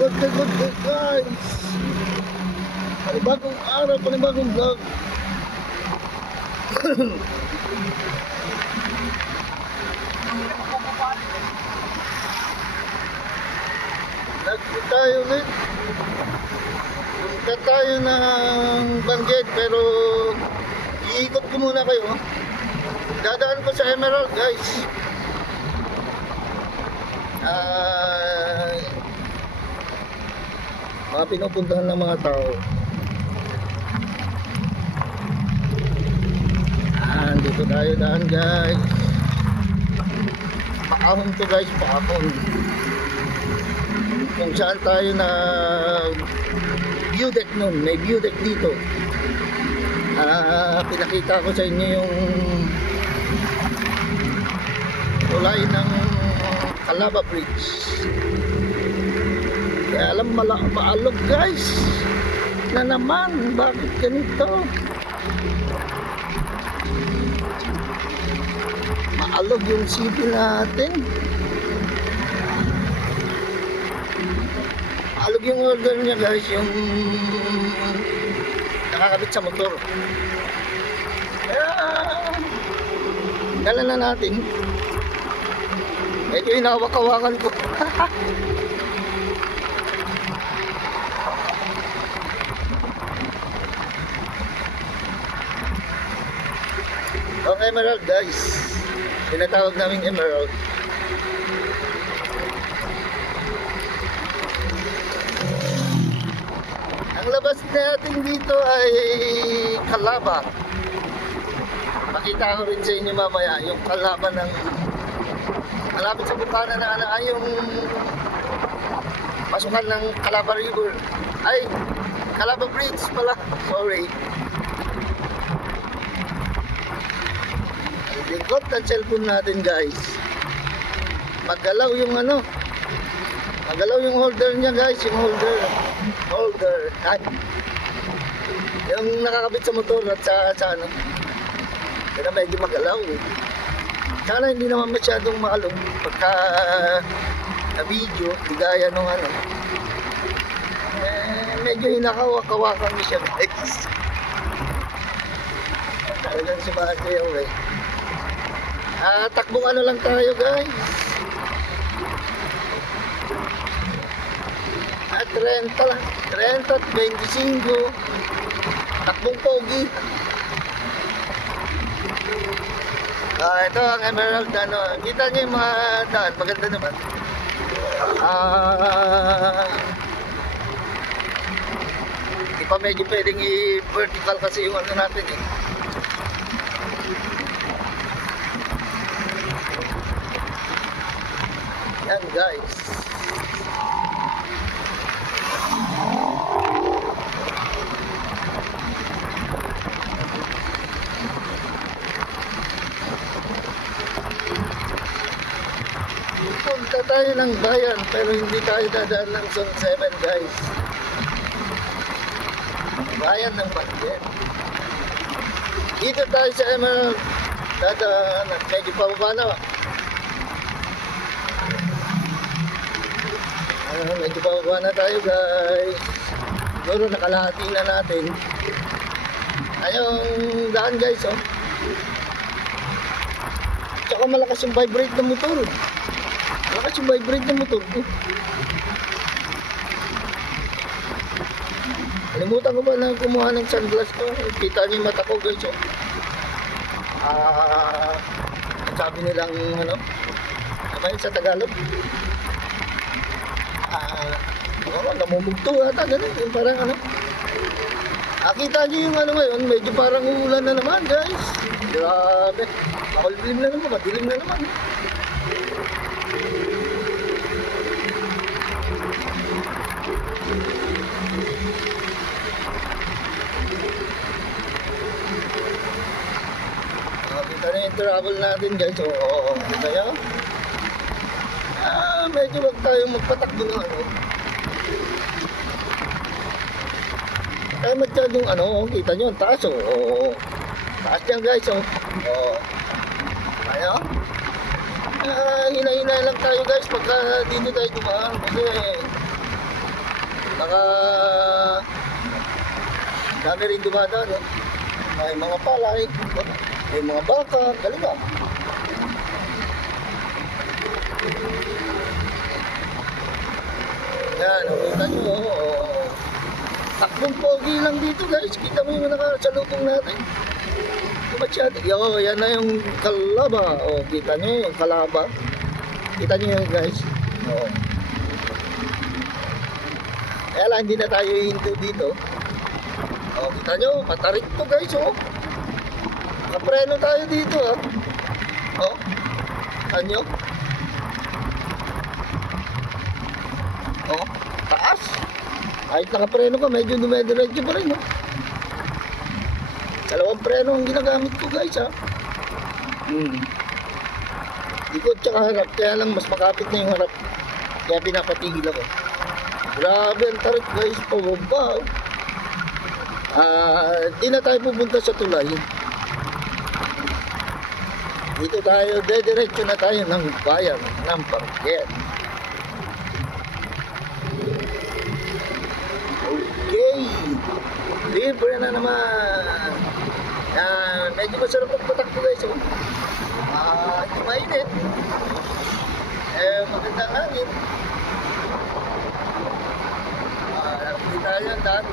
Good day guys. Panibagong araw, panibagong vlog. Nagpunta tayo ulit. Punta tayo ng Bangged, pero iikot ko muna kayo. Dadaan ko sa Emerald guys. Mga pinupuntahan ng mga tao. Dito tayo daan guys. Paahon to guys, paahon. Kung saan tayo na view deck nun, may view deck dito. Pinakita ko sa inyo yung tulay ng Calaba Bridge. Kaya alam, maalog guys na naman, bakit ganito? Maalog yung city natin. Maalog yung order niya guys, yung nakakabit sa motor. Kaya dala na natin. Medyo hinawak-hawakan ko. Ang Emerald guys, tinatawag namin Emerald. Ang labas natin dito ay Calaba. Makita ko rin sa inyo mamaya yung Calaba ng malapit sa bukana na ay yung pasukan ng Calaba River. Ay, Calaba Bridge pala, sorry. Likot ang cellphone natin guys. Magalaw yung ano, magalaw yung holder niya guys, yung holder ay, yung nakakabit sa motor at sa ano, kaya medyo magalaw. Sana hindi naman masyadong maalog pagka na video, digaya nung ano, medyo hinakawak-kawakan niya siya guys. Talagang sumasayaw eh. Takbong ano lang tayo guys. 30 lang, 30 at 25. Takbong pogi. Ito ang Emerald ano. Kita niyo yung mga daan, maganda naman. Di pa medyo pwedeng i-vertical kasi yung ano natin eh. Yan guys. Punta tayo ng bayan pero hindi tayo dadaan ng Zone 7 guys. Bayan ng Bangged. Dito tayo sa Emerald. Dadaan at medyo pababa na. Medyo pababa na tayo guys. Siguro nakalahati na natin. Ayong daan guys oh. Tsaka malakas yung vibrate ng motor. Malakas yung vibrate ng motor oh. Kalimutan ko ba na kumuha ng sunglass ko. Kita niyo yung mata ko guys oh. Sabi nilang ano, kamay sa Tagalog, namumugto ata ganun, yung parang ano. Kita nyo yung ano ngayon, medyo parang uulan na naman guys. Grabe, makulimlim na naman, madilim na naman. Kita na yung travel natin guys. Oo, kita nyo. Medyo wag tayong magpatakbo ng ano. Kaya masyadong ano, kita nyo ang taas oh. Taas yan guys oh. Ayan. Hina-hina lang tayo guys pagka dito tayo dumaan kasi Baka dami rin dumadaan, no? May mga palay, may mga baka, galing ba? Yan, kita nyo, takbong pogi lang dito guys, kita mo yung nakasalubong natin. Yo, yan na yung kalaba. O, kita nyo yung kalaba. Kita nyo yun guys. O. Kaya lang, hindi na tayo hinto dito. O, kita nyo, matarik to guys. O. Nakapreno tayo dito ha. O. Kita nyo. O. Taas. Kahit nakapreno ka, medyo dumediretso pa rin. O. Dalawang preno ang ginagamit ko guys ha. Likod tsaka harap, kaya lang mas makapit na yung harap. Kaya pinapatigil ako. Grabe ang tarik guys, pababa. Di na tayo pupunta sa tulay. Dito tayo, dediretso na tayo ng bayan ng Parket. Okay, libre na naman. Medyo masarap magpatakbo guys. Hindi mainit. Magandang hangin. Hindi tayo yan dati.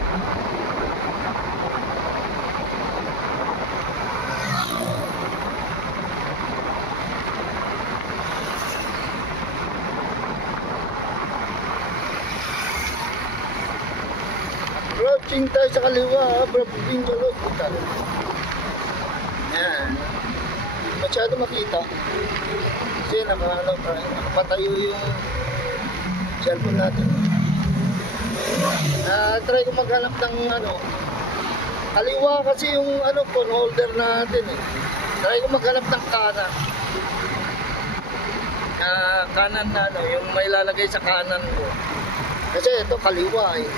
Approaching tayo sa kaliwa, approaching sa hospital. Yan. Masyado makita. Kasi nakapatayo yung cellphone natin. Try ko maghanap ng kaliwa kasi yung phone holder natin eh. Try ko maghanap ng kanan. Kanan na yung may lalagay sa kanan ko. Kasi ito kaliwa eh.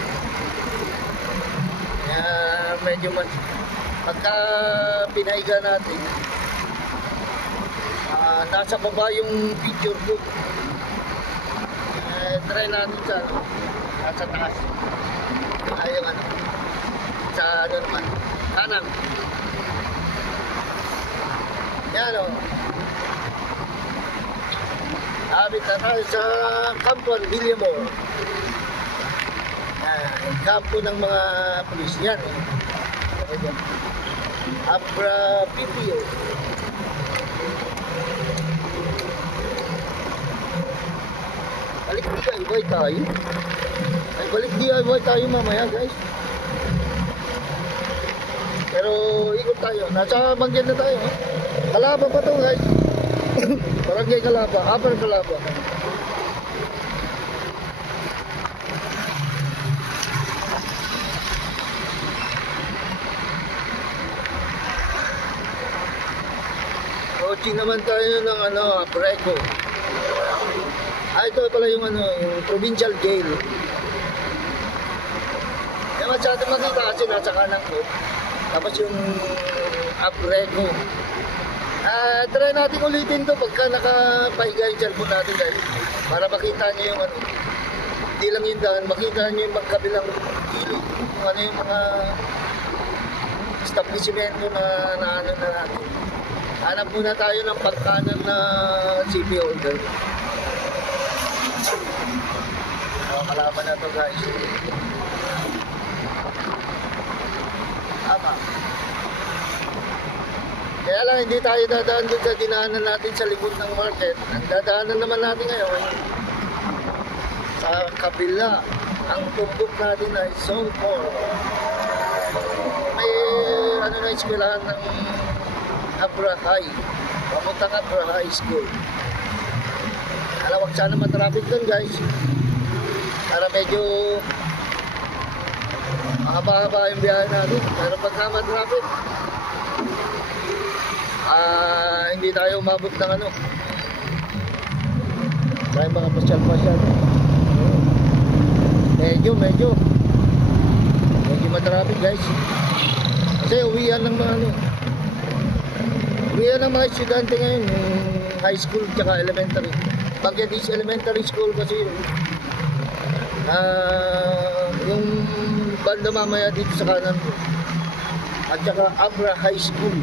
Medyo pagka pinahiga natin, nasa baba yung picture ko. Try natin sa nasa taas. Yung sa naman kanan. Yan o. Abit na tayo sa Campo Villamor. Kampo ng mga pulis yan. Abra PPO. Balik DIY tayo. Balik DIY tayo mamaya guys. Pero ikot tayo. Nasa Banggit na tayo. Kalaba pa to guys. Barangay Kalaba. Upper Kalaba. Coaching naman tayo ng Preco. Ito pala yung yung provincial jail. Kaya masyado makita kasi nasa kanan ko. Tapos yung Preco. Try natin ulitin to pagka nakapahiga yung cellphone natin guys. Para makita nyo yung hindi lang yung daan, makita nyo yung magkabilang gilid. Kung yung mga establishmento na natin. Hanap muna tayo ng pagkanan na CP holder. Kalaban na to guys. Tama. Kaya lang hindi tayo dadaan dun sa dinaanan natin sa likod ng market. Ang dadaanan naman natin ngayon sa kabila. Ang tumbok natin ay Zone 4. May na eskwelahan ng Abra High. Papuntang Abra High School. Wag sana matraffic doon guys. Para medyo mahaba-haba yung biyahe natin. Pero pagka matraffic, hindi tayo umabot ng tayo mga pasyal-pasyal. Medyo matraffic guys. Kasi uwian ng mga uwian ng mga estudyante ngayon, high school tsaka elementary. Banggit is elementary school kasi Yung banda mamaya dito sa kanan ko. At saka Abra High School.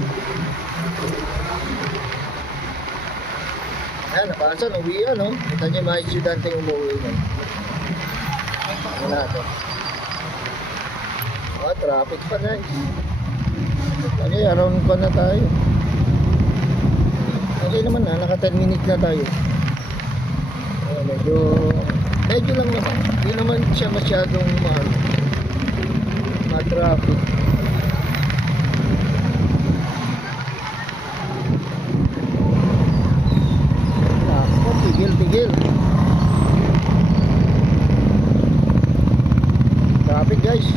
Ayan, nakasan, uwi yan, no? Kita niyo yung mga estudyante umuwi na. Wala ito. Traffic pa guys. Okay, around pa na tayo. Okay naman na, naka 10 minutes na tayo. Medyo lang naman. Hindi naman siya masyadong ma-traffic. Tigil. Traffic guys.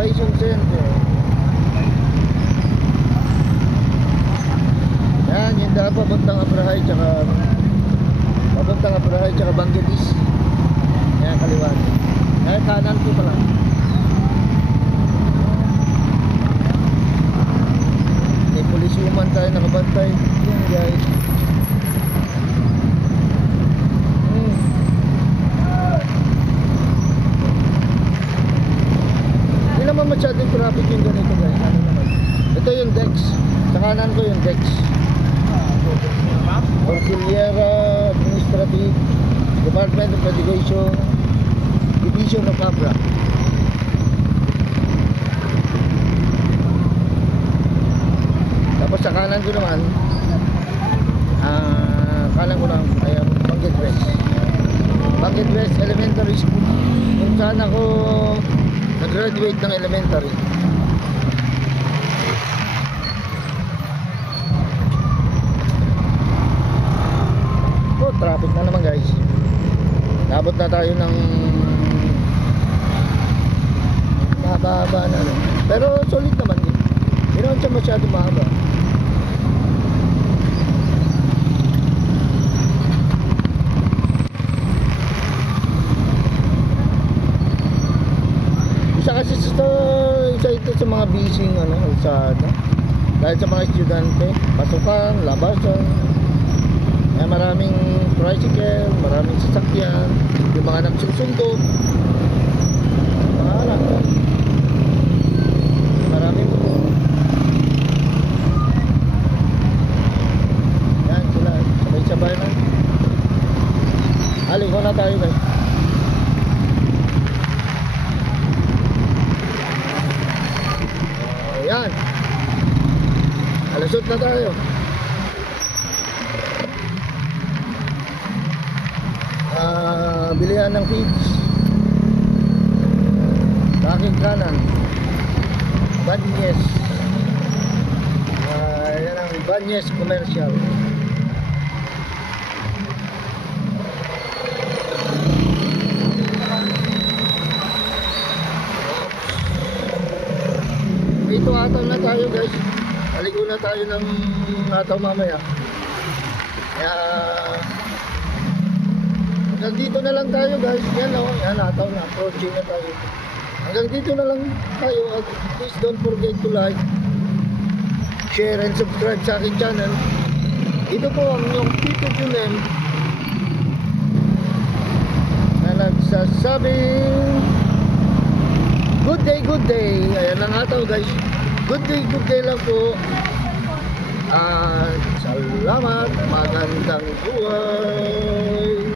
Evacuation center. Yan, yung dapat papuntang Abrahay tsaka Bangladesh. Yan, kaliwan. Yan, kanan ko pala. May pulisuman tayo nakabantay. Yan guys. Hindi naman masyadong traffic yung ganito guys. Ano naman. Ito yung Dex. Sa kanan ko yung Dex. Cordillera Administrative Department of Education, Division of Abra. Tapos sa kanan ko naman, ay Bangkit West Elementary School, kung saan ako nag-graduate ng elementary. Traffic na naman guys. Nabot na tayo ng mahaba-haba na rin. Pero solid naman din. Hindi naman siya masyado mahaba. Isa ito sa mga busy kalsada. Dahil sa mga estudyante, pasukan, labasan. Maraming tricycle, maraming sasakyan, yung mga nagsusundo, maraming yan sila, sabay-sabay na. Aliko na tayo guys. Yan, alasot na tayo. Bilihan ng feeds sa aking kanan, Banyes. Yan ang Banyes Commercial. Dito ataw na tayo guys. Aligo na tayo ng ataw mamaya. Kaya hanggang dito na lang tayo guys. Yan o, yan ataw na, approaching na tayo. Hanggang dito na lang tayo. At please don't forget to like, share and subscribe sa aking channel. Ito po ang yung Tito Junem na nagsasabing good day. Ayan ang ataw guys. Good day lang po. Salamat, magandang buhay.